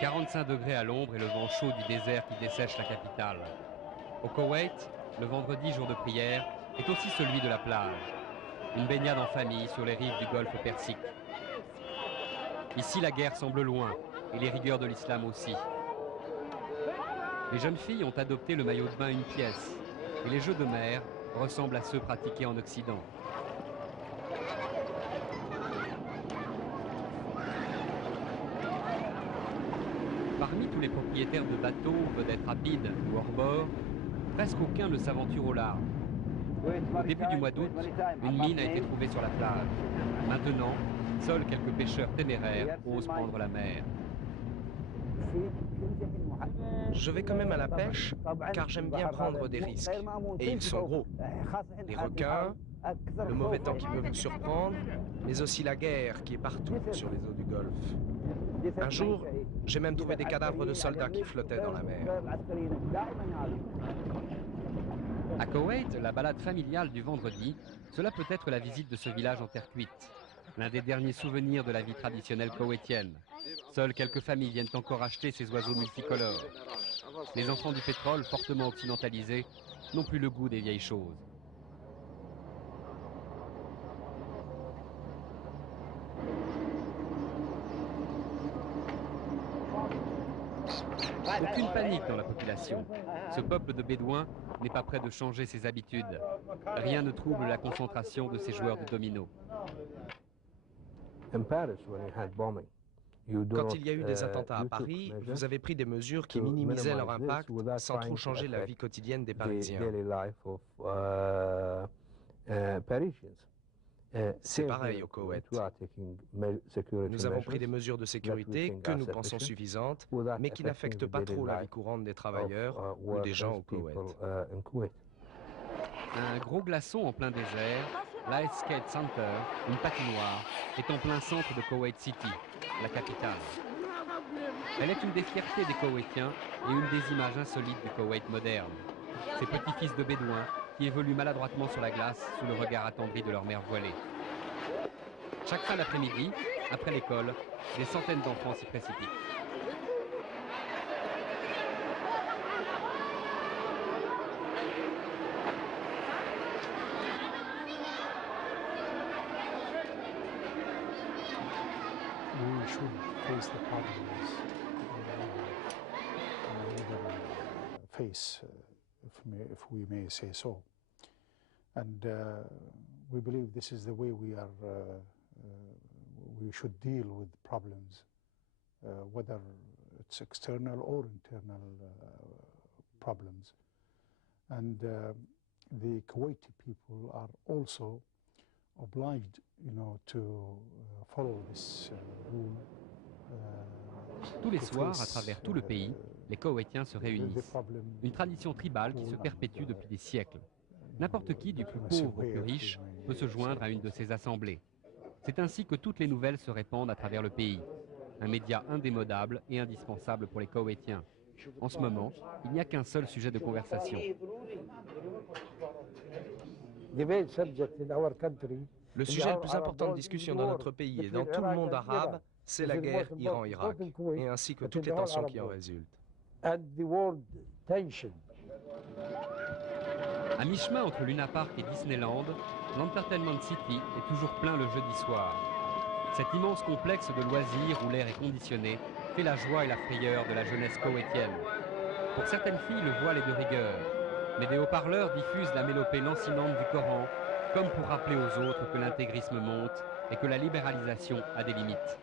45 degrés à l'ombre et le vent chaud du désert qui dessèche la capitale. Au Koweït, le vendredi, jour de prière, est aussi celui de la plage. Une baignade en famille sur les rives du golfe Persique. Ici, la guerre semble loin et les rigueurs de l'islam aussi. Les jeunes filles ont adopté le maillot de bain une pièce et les jeux de mer ressemblent à ceux pratiqués en Occident. Parmi tous les propriétaires de bateaux, vedettes rapides ou hors-bord, presque aucun ne s'aventure au large. Au début du mois d'août, une mine a été trouvée sur la plage. Maintenant, seuls quelques pêcheurs téméraires osent prendre la mer. Je vais quand même à la pêche, car j'aime bien prendre des risques. Et ils sont gros. Les requins, le mauvais temps qui peut vous surprendre, mais aussi la guerre qui est partout sur les eaux du Golfe. Un jour, j'ai même trouvé des cadavres de soldats qui flottaient dans la mer. À Koweït, la balade familiale du vendredi, cela peut être la visite de ce village en terre cuite. L'un des derniers souvenirs de la vie traditionnelle koweïtienne. Seules quelques familles viennent encore acheter ces oiseaux multicolores. Les enfants du pétrole, fortement occidentalisés, n'ont plus le goût des vieilles choses. Aucune panique dans la population. Ce peuple de Bédouins n'est pas prêt de changer ses habitudes. Rien ne trouble la concentration de ces joueurs de domino. Quand il y a eu des attentats à Paris, vous avez pris des mesures qui minimisaient leur impact sans trop changer la vie quotidienne des Parisiens. C'est pareil au Koweït. Nous avons pris des mesures de sécurité que nous pensons suffisantes, mais qui n'affectent pas trop la vie courante des travailleurs ou des gens au Koweït. Un gros glaçon en plein désert, l'Ice Skate Center, une patinoire, est en plein centre de Koweït City, la capitale. Elle est une des fiertés des Koweïtiens et une des images insolites du Koweït moderne. Ces petits-fils de Bédouins qui évoluent maladroitement sur la glace sous le regard attendri de leur mère voilée. Chaque fin d'après-midi, après l'école, des centaines d'enfants s'y précipitent. We should face the problems face, if we may say so. And we believe this is the way we should deal with problems, whether it's external or internal problems. And the Kuwaiti people are also obliged, to follow this rule. Tous les soirs, à travers tout le pays, les Koweïtiens se réunissent. Une tradition tribale qui se perpétue depuis des siècles. N'importe qui, du plus pauvre au plus riche, peut se joindre à une de ces assemblées. C'est ainsi que toutes les nouvelles se répandent à travers le pays. Un média indémodable et indispensable pour les Koweïtiens. En ce moment, il n'y a qu'un seul sujet de conversation. Le sujet le plus important de discussion dans notre pays et dans tout le monde arabe, c'est la guerre Iran-Irak, et ainsi que toutes les tensions qui en résultent. À mi-chemin entre Luna Park et Disneyland, l'Entertainment City est toujours plein le jeudi soir. Cet immense complexe de loisirs où l'air est conditionné fait la joie et la frayeur de la jeunesse koweïtienne. Pour certaines filles, le voile est de rigueur, mais des haut-parleurs diffusent la mélopée lancinante du Coran, comme pour rappeler aux autres que l'intégrisme monte et que la libéralisation a des limites.